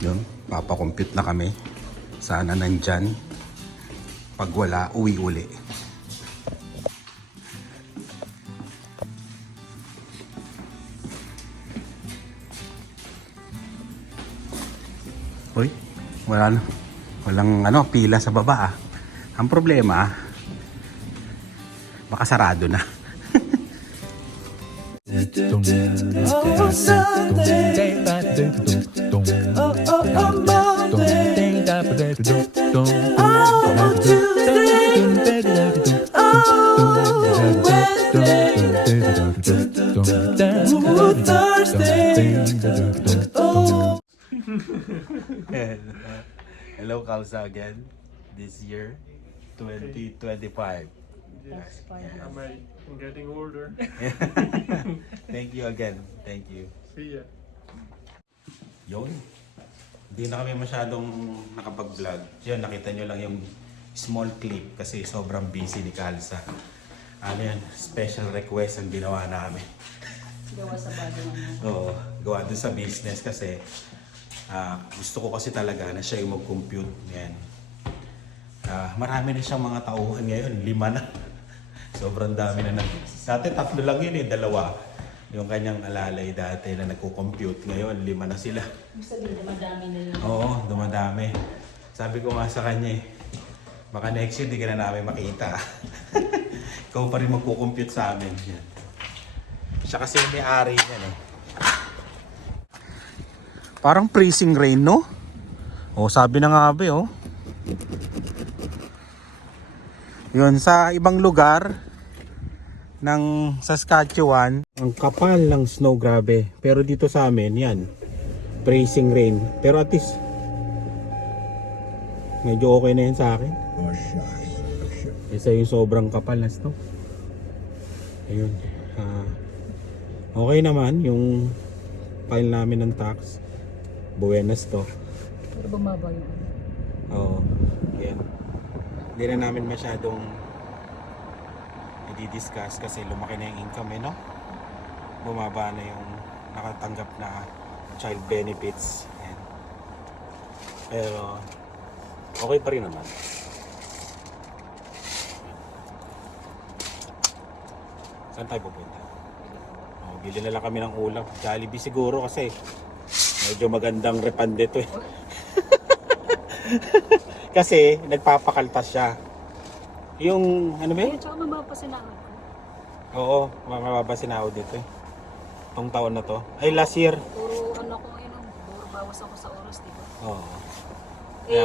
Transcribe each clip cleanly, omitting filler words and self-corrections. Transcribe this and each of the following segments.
Yun, papakompute na kami. Sana nandyan. Pag wala, uwi uli. Uy, walang pila sa baba ah. Ang problema, baka sarado na. Hello, Kalsa again. This year, 2025. Yes, Yeah. I'm getting older. Thank you again. Thank you. See ya. Yun. Hindi na kami masyadong nakapag-vlog. Yun, nakita nyo lang yung small clip kasi sobrang busy ni Kalsa. Ano yan, special request ang ginawa namin. Gawa sa bago naman. Oo, gawa dun sa business kasi gusto ko kasi talaga na siya yung mag-compute. Yan. Marami na siyang mga tauhan ngayon, 5 na. Sobrang dami na. Dati 3 lang yun eh, 2. Yung kanyang alalay dati na nagko-compute. Ngayon, 5 na sila. Ibig sabihin, dumadami na yun. Oo, dumadami. Sabi ko nga sa kanya eh, baka next year di ka na namin makita. Ikaw pa rin magko-compute sa amin. Yan. Siya kasi may-ari yan eh. Parang freezing rain, no? Oh, sabi na nga ba, oh. Yun, sa ibang lugar ng Saskatchewan, ang kapal ng snow, grabe. Pero dito sa amin, yan, freezing rain. Pero at least, medyo okay na yan sa akin. Isa yung sobrang kapal na snow. Ayun. Okay naman yung file namin ng tax. Buenas to. Pero bumaba yung ano. Oo. Yan. Hindi na namin masyadong i-discuss kasi lumaki na yung income no? Bumaba na yung nakatanggap na child benefits. Yan. Pero okay pa rin naman. Saan tayo pupunta? Bili na lang kami ng ulam. Jollibee siguro kasi medyo magandang refund dito eh. Kasi nagpapakaltas siya. Yung ano ba yun? Ayun, tsaka mabapasinahod ko. Oo, mababasinahod dito eh. Itong taon na to. Ay, last year. Puro ano ko ngayon, puro bawas ako sa oras, di ba? Oo.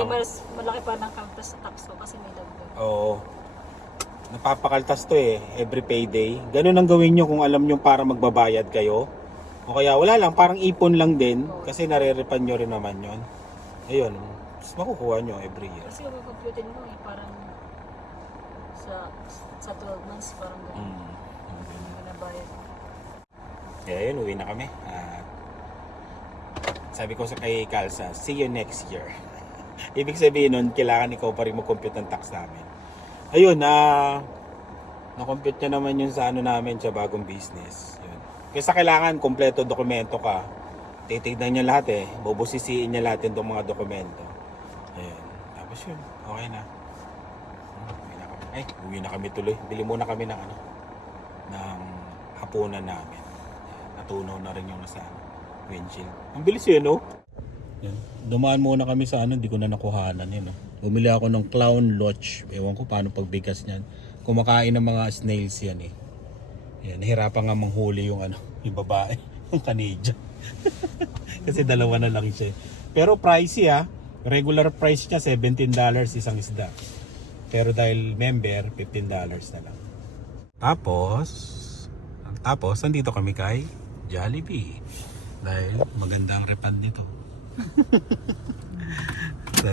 Mas malaki pa ng kaltas sa tax ko kasi may dagdag. Oo. Napapakaltas to eh, every payday. Ganun ang gawin nyo kung alam nyo para magbabayad kayo. O kaya wala lang, parang ipon lang din. Kasi nare-refund nyo rin naman yon. Ayun, mas makukuha nyo every year. Kasi kung computin mo eh, parang sa 12 months, parang gano'n. Hindi mo nabayad. Kaya yun, uwi na kami. Sabi ko sa kay Kalsa, see you next year. Ibig sabihin nun, kailangan ikaw pa rin mag-compute ng tax namin. Ayun, na-compute niya naman yun sa ano namin, sa bagong business. Yun. Kasi kailangan kompleto dokumento ka. Titignan niya lahat eh. Bubusisiin niya lahat yung mga dokumento. Ayun. Tapos yun, okay na. Uwi na kami. Ay, uwi na kami tuloy. Bili muna kami ng ng hapunan namin. Ayan. Natunaw na rin yung nasa windshield. Ang bilis yun, no? Yan. Dumaan muna kami sa hindi ko na nakuhanan yun. Bumili ako ng Clown Loach. Ewan ko paano pagbigas niyan. Kumakain ng mga snails yan eh. Yan, nahirapan nga manghuli yung yung babae, yung Canadian. Kasi dalawa na lang siya. Pero pricey regular price niya $17 isang isda. Pero dahil member, $15 na lang. Tapos nandito kami kay Jollibee. Dahil maganda ang refund nito.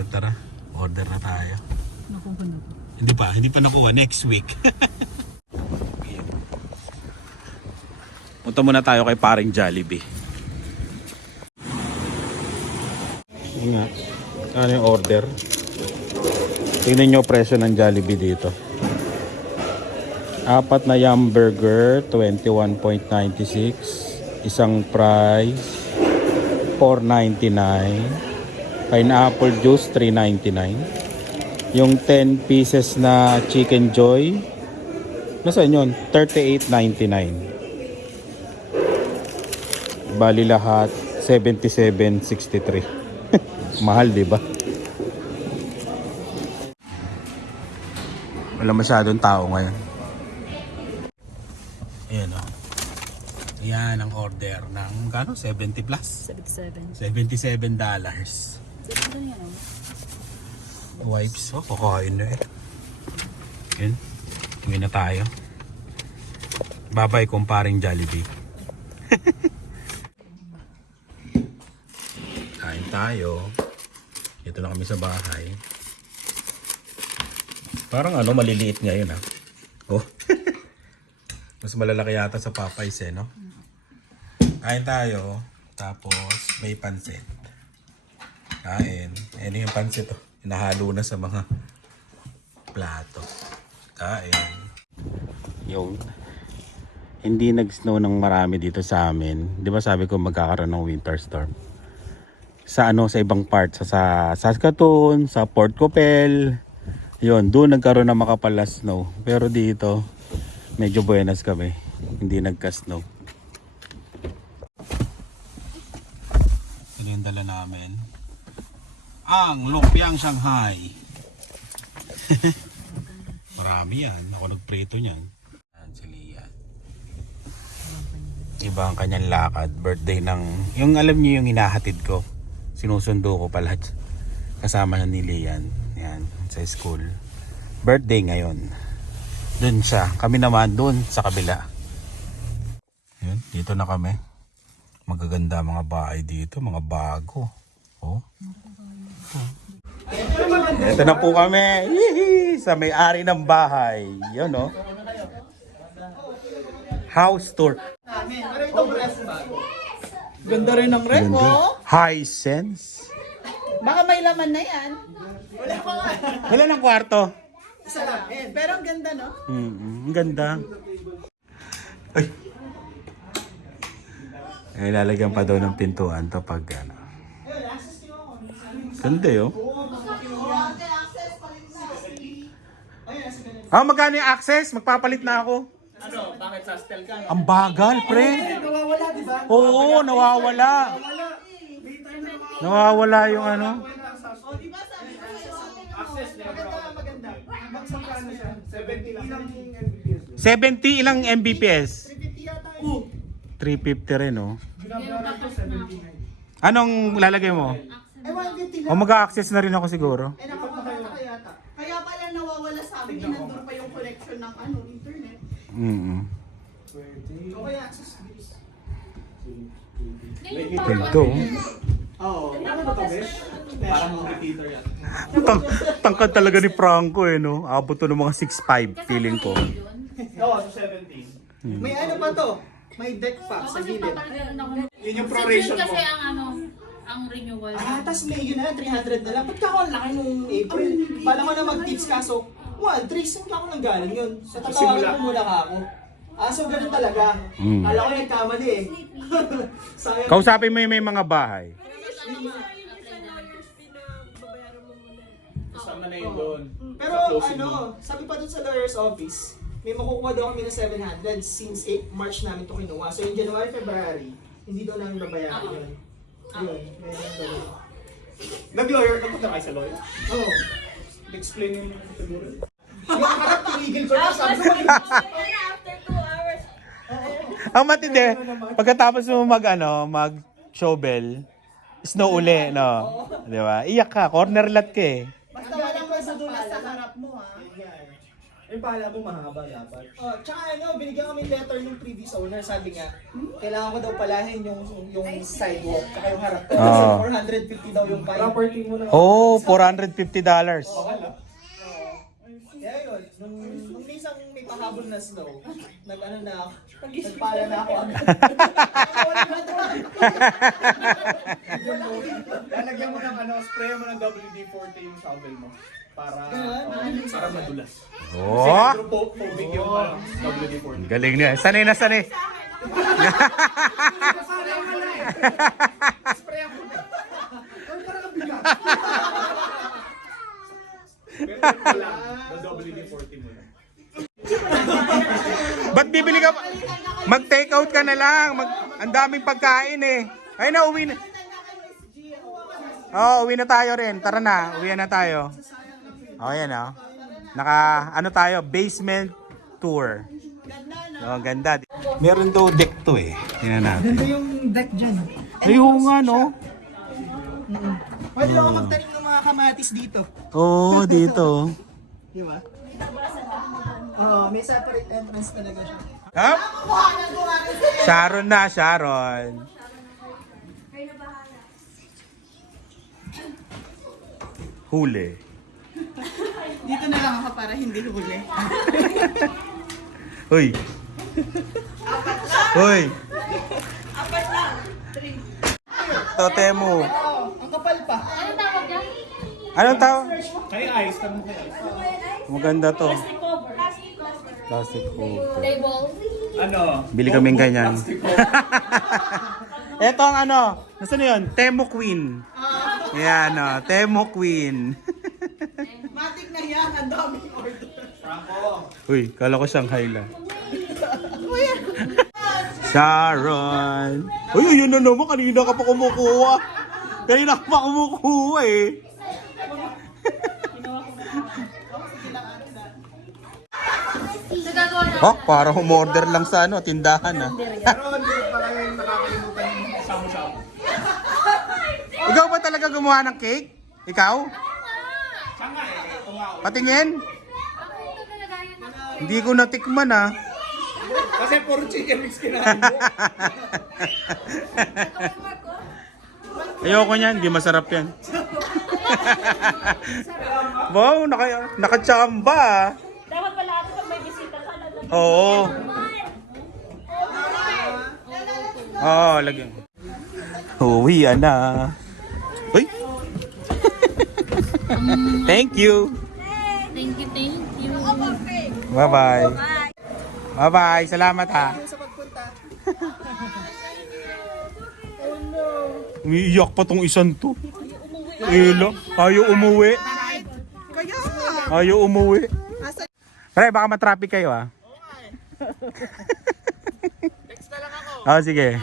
Tara, order na tayo. Nakuha na po. Hindi pa nakuha. Next week. Punta muna tayo kay paring Jollibee. Yun nga. Ano yung order? Tingnan nyo presyo ng Jollibee dito. 4 na yum burger, 21.96. Isang fries, $4.99. Pineapple juice, $3.99. Yung 10 pieces na Chicken Joy, nasaan yun? $38.99. Bali lahat, $77.63. Mahal, di ba? Wala masyadong tao ngayon. Ayan o. Yan ang order ng gano? 70 plus? 77. $77. Sabi yan, oh. Wipes. Oh, kakain na eh. Yun. Uwi na tayo. Bye-bye kumparing Jollibee. Kain tayo. Dito na kami sa bahay. Parang ano, maliliit ngayon ha. Oh. Mas malalaki yata sa Popeyes eh, no? Kain tayo. Tapos may pansit. Kain. Ayan yung pansit oh. Inahalo na sa mga plato. Kain. Yung hindi nag-snow ng marami dito sa amin. Di ba sabi ko magkakaroon ng winter storm? Sa ano, sa ibang part. Sa Saskatoon, sa Port Copel. Yun, doon nagkaroon ng makapal na snow. Pero dito, medyo buenas kami. Hindi nagka-snow. Ito yung dala namin. Ang lumpiang Shanghai. Marami yan. Ako nagprito niyan. Yan si Lian. Iba ang kanyang lakad. Birthday ng... Yung alam niyo yung hinahatid ko. Sinusundo ko pala. Kasama na ni Lian. Yan. Sa school. Birthday ngayon. Doon siya. Kami naman doon sa kabila. Yan. Dito na kami. Magaganda mga bahay dito. Mga bago. Oh. Ito na po kami. Hihi, sa may-ari ng bahay. Yun oh. House tour. Ganda rin ng ref, oh. Hisense. Baka may laman na yan. Wala ng kwarto. Isa lang. Pero ang ganda, no? Ang ganda. Ay. Eh, lalagyan pa daw ng pintuan to pag ano. Ganda yun. Ah, magkano yung access? Magpapalit na ako. Ano? Bakit sa stel ka? Ang bagal, pre. Nawawala, di ba? Oo, nawawala. Nawawala yung ano. O, di ba sabi ko sa'yo? Access never maganda. Magsang ka na siya. 70 lang. 70 ilang Mbps? 350 yata. 350 rin, oh. Binabaran to 79. Anong lalagay mo? Eh, 150 O lang. mag-access na rin ako siguro. Eh, nakapagkata ka yata. Kaya pala nawawala sa amin. Nandun pa yung connection ng ano, internet. Okay, access please. Ganito. Oo. Ano ba ito, Besh? Parang repeater yan. Tangkad talaga ni Franco eh, no? Abot to ng mga 6'5", feeling ko. Oo, so 17. May ano pa to? May deck pa sa gilid. Yun yung proration kasi mo. ang ano, ang renewal. Tas may yun na, 300 na lang. Ba't ka ako ang laki nung April? Pala ko na mag-tips kaso, Trace, saan ka ako nang galing yun? Sa tatawagan mo muna ka ako. So ganun talaga. Kala ko nagkamali eh. Sayang. Kausapin mo yung may mga bahay. Kasama na yun doon. Pero ano, sabi pa dun sa lawyer's office, may makukuha daw kami na 700 since March namin to kinuha. So yung January, February, hindi daw namin babayaran yun. Yun, meron daw. Nag-lawyer, nagpunta kayo sa lawyer? Oo. Explain yung siguro. Yung harap, tinigil ko na. Sabi ko, After 2 hours. Ang matindi, pagkatapos mo mag shovel, snow uli, no? Di ba? Iyak ka, corner lot ka eh. basta walang masadulas sa harap mo ha. Yung pala mo mahaba dapat. Oh, tsaka ano, binigyan kami letter ng previous owner, sabi nga, kailangan ko daw palahin yung sidewalk, tsaka yung harap ko. Kasi 450 daw yung fine. Property mo na. Oh, $450. Kaya yun, nung isang may pahabol na snow, nag-ano na ako, nagpala na ako agad. Lalagyan mo ng ano, spray mo ng WD-40 yung shovel mo. Para madulas. Oh, Hydrophobic yung WD-40. galing niya. Sanay na sanay. Spray ako na. Ay, parang ang bigat. Pero ito lang, the WD-40 mo na. Ba't bibili ka? Mag-take out ka na lang. Ang daming pagkain eh. Ay na, uwi na. Oo, uwi na tayo rin. Tara na, uwi na tayo. O, yan o. Ano tayo? Basement tour. Oh, ganda. Meron daw deck to eh. Tingnan natin. Ganda yung deck dyan. Ayun nga no. Pwede ako magtanim ng mga kamatis dito. Oo, dito. Di ba? Oo, may separate entrance talaga siya. Ha? Sharon na, Sharon. Huli. Dito na lang ako para hindi huli. Hoy. Hoy. Apat lang. 3. Totemo. Ang kapal pa. Anong tawag? Kay Ice, tanong kay Ice. Maganda to. Plastic cover. Plastic cover. Table. Ano? Bili kaming ganyan. Plastic cover. Ito ang ano, nasa na yun? Temo Queen. Yan o, Temo Queen. Matik na yan. Ang daming order. Uy, kala ko Shanghai lang. Sharon. Uy, yun na naman, kanina ka pa kumukuha. Kanina ka pa kumukuha eh. Nagagawa na. Oh, para umorder lang sa ano, tindahan ah. Pero hindi pa kayo nakakalimutan yung samu-samu. Ikaw ba talaga gumawa ng cake? Ikaw? Siya nga eh, ito nga. Patingin? Hindi ko natikman ah. Kasi puro chicken mix kinain mo. Ayoko niyan, hindi masarap yan. Wow, nakachamba ah. Dapat pala ate pag may bisita ka na lang. Oo. Oo, lagyan. Uwi na. Uy. Thank you. Thank you, thank you. Bye-bye. Bye-bye. Salamat ha. Umiiyak pa tong isang to. Ilo, ayaw umuwi. Ayaw umuwi. Pre, baka matraffic kayo ah. Text na lang ako. Sige.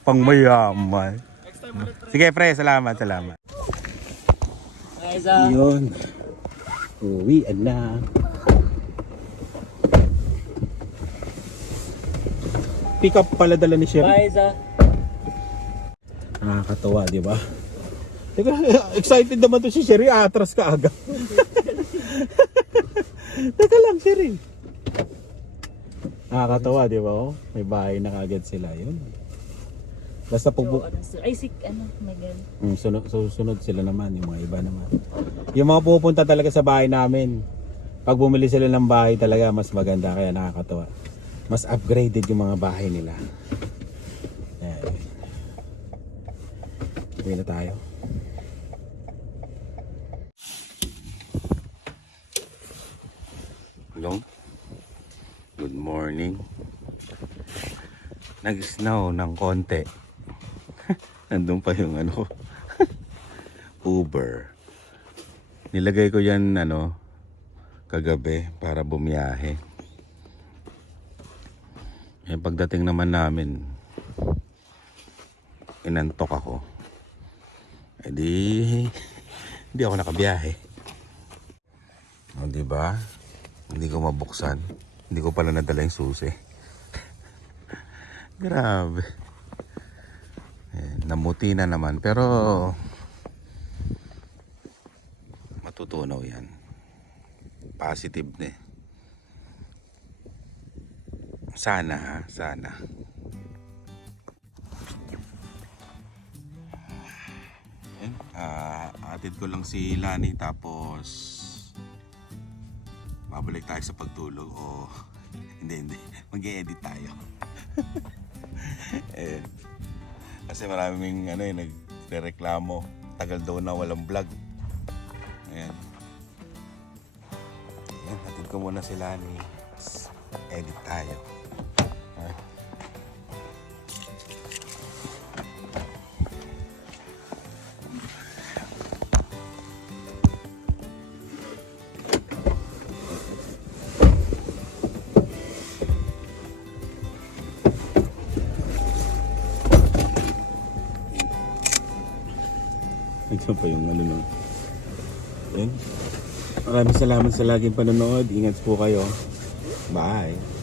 Pangmayaman. Sige, pre, salamat. Yun. Uwi na. Pick up pala dala ni Sherry. Bye, Za. Nakakatawa, di ba? Teka, excited naman to si Sherry. Atras ka agad. Teka lang, Sherry. Nakakatawa, di ba? Oh? May bahay na kagad sila. Yun. Basta Ay, ano, my God. susunod sila naman, yung mga iba naman. Yung mga pupunta talaga sa bahay namin, pag bumili sila ng bahay talaga, mas maganda, kaya nakakatawa. Mas upgraded yung mga bahay nila. Ayan. Uwi na tayo. Hello? Good morning. Nag-snow ng konti. Nandun pa yung ano Uber. Nilagay ko yan kagabi para bumiyahe. Eh, pagdating naman namin, inantok ako. Eh hindi ako nakabiyahe. O, diba? Hindi ko mabuksan. Hindi ko pala nadala yung susi. Grabe. Namuti na naman, pero matutunaw yan. Positive na eh. Sana ha, sana. Atid ko lang si Lani, tapos babalik tayo sa pagtulog o hindi, mag-e-edit tayo. Kasi maraming nagrereklamo, tagal daw na walang vlog. Ayan, hatid ko muna sila ni edit tayo. Ito pa yung ano no. Yun. Maraming salamat sa laging panonood. Ingat po kayo. Bye.